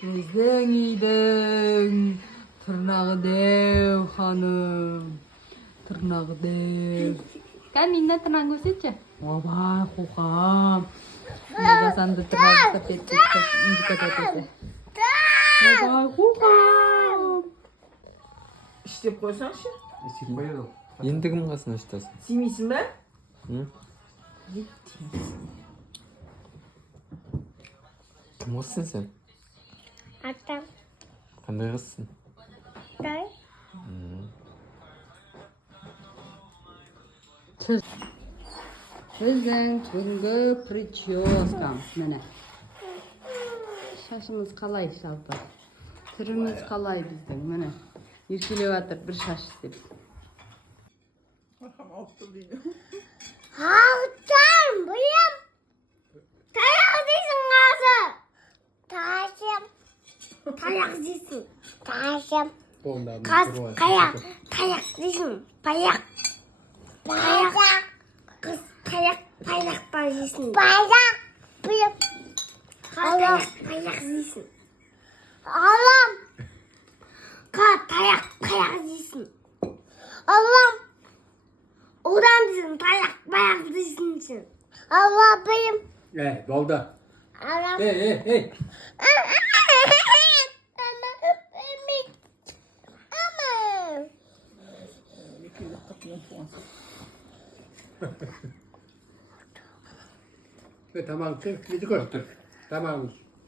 Біздің үйдің тырнағы деу ханым. Тырнағы деу. Каминна тырнағын көрсетші. Ойбай, қоқам. Мазасанды тырнағы тапетті. Ойбай, қоқам. İşte koysan şu. İçip koyalım. Енді кім қасына ұштасың? Simiysin be. Кім қызсың сен? Атам. Қандай қызсың? Дай. Біздің бүгінгі прическам. Міне. Шашымыз қалай жалпы? Түріміз қалай біздің? Міне. Еркелеп жатыр бір шаш істеп. Алтан, бұйым. Таяқ дейсің қазы. Таяқым. Таяқ дейсің. Таяқым. Қаз, қаяқ. Таяқ дейсің. Паяқ. Паяқ. Қыз, таяқ. Паяқ бар дейсің. Паяқ. Бұйым. Таяқ. Паяқ дейсің. Алам. Қаз, таяқ. Паяқ дейсің. Алам. Odan dizin, bayak dizin için. Allah bayım. Doldu. Allah. Hey. Tamam, bir koy. Tamam.